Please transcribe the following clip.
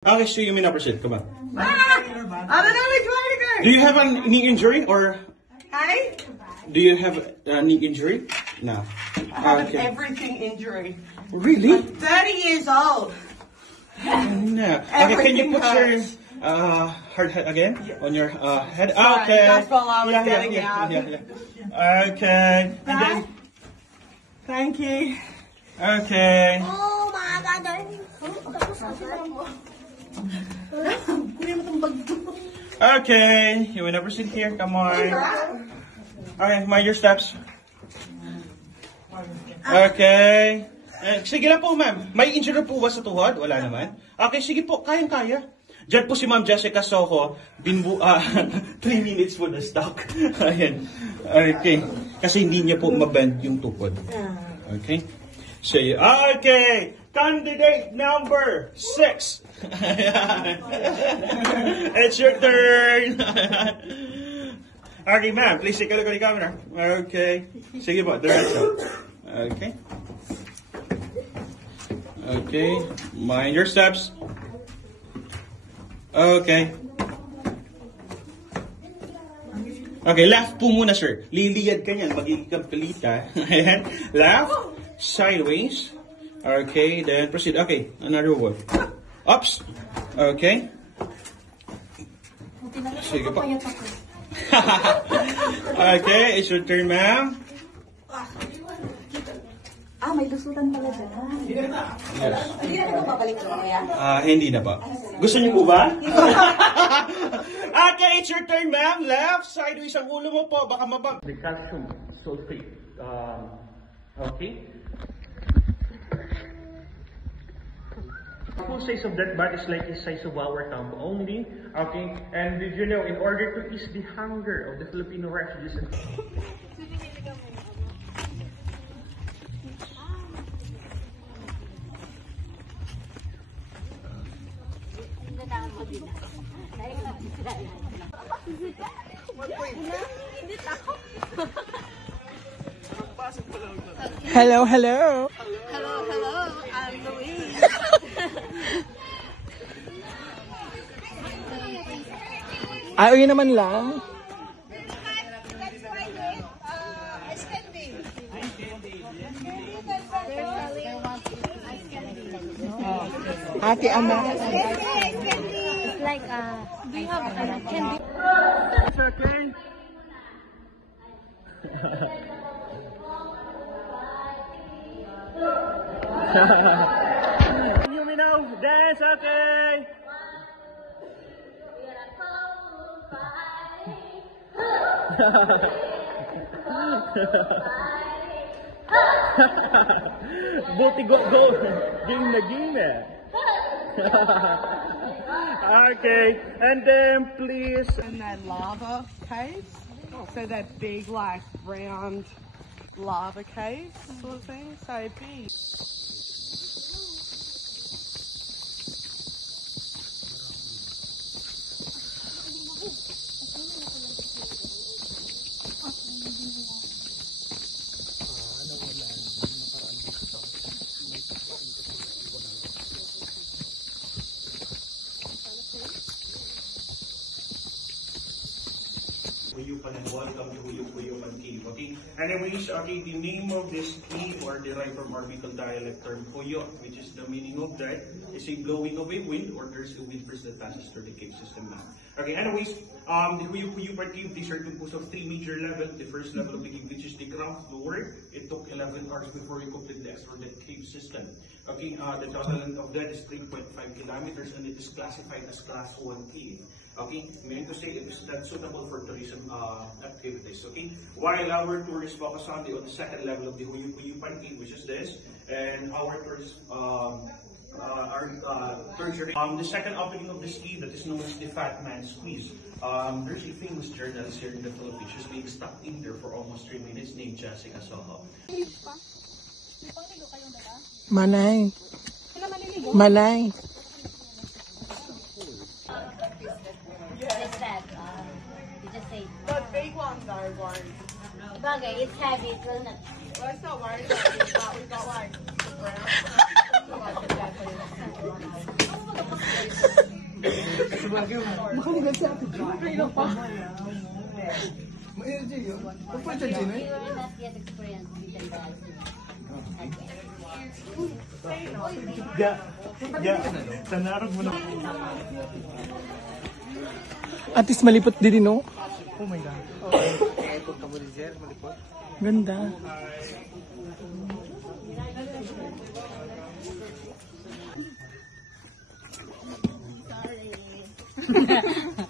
Okay, so you may now proceed. Come on. I don't know which one to go. Do you have a knee injury or Hey? do you have a knee injury? No. I have an everything injury. Really? 30 years old. No. Okay, can you put your hard hat again on your head? Okay. That's what I was getting at. Okay. And then, Thank you. okay. Oh my God. Okay. You will never sit here. Come on. Okay, mind your steps. Okay. Sige lang po, ma'am. May injury po ba sa tuhod? Wala naman. Okay, sige po. Kayang-kaya. Diyan po si Ma'am Jessica Soho. 3 minutes po na stock. Ayan. Okay. Kasi hindi niya po mabend yung tuhod. Okay. Say, okay. Candidate number 6. It's your turn. Okay, ma'am. Please take a look at the camera. Okay. Sige po. Diretso. Okay. Okay. Mind your steps. Okay. Okay, left po muna, sir. Liliyad ka niyan. Magiging kapalita. Ayan. Left. Sideways. Okay, then proceed. Okay, another one. Ups. Okay. Sige po. Okay, it's your turn, ma'am. May lusutan pala dyan. Yes. Hindi na ko babalik ko kaya. Hindi na ba? Gusto niyo po ba? Okay, it's your turn, ma'am. Left, sideways ang ulo mo po. Baka mabang. The calcium sulfate. Okay. Full size of that bat is like the size of our thumb only. Okay. And did you know, in order to ease the hunger of the Filipino refugees and Hello, hello. Hello, I'm Louise. Ay, yun naman lang. Ate Ama. It's like, do you have candy? it's okay. You may know, dance, okay. Buti go, game na game eh. Okay, and then please. And that lava cave. So that big, like, round lava cave sort of thing. So big. Huyupan and welcome to Huyupan Cave. Okay. Anyways, okay, the name of this cave or derived from our Bicol dialect term Huyo, which is the meaning of that, is a blowing of a wind or there's a wind first that passes through the cave system now. Okay, anyways, the Huyupan Cave, these are composed of 3 major levels. The first level of the cave, which is the ground floor, it took 11 hours before we completed the extra cave system. Okay, the total length of that is 3.5 kilometers and it is classified as class 1 cave. Okay, meaning to say it is not suitable for tourism activities. Okay, while our tourists focus on the second level of the Huyupan Cave, which is this, and our tourists tertiary. The second opening of this cave that is known as the Fat Man Squeeze. There's a famous journalist here in the Philippines. She's being stuck in there for almost 3 minutes, named Jessica Soho. Manay. Manay. Just that, you just say. The big one though won't. Bagay, it's heavy, it will not. Well, it's not worried about it, but we've got like the brown stuff. Like the You will not yet experience beaten dancing. Tanarog mo na. At least malipot din, no? Oh my God. Ganda. Sorry.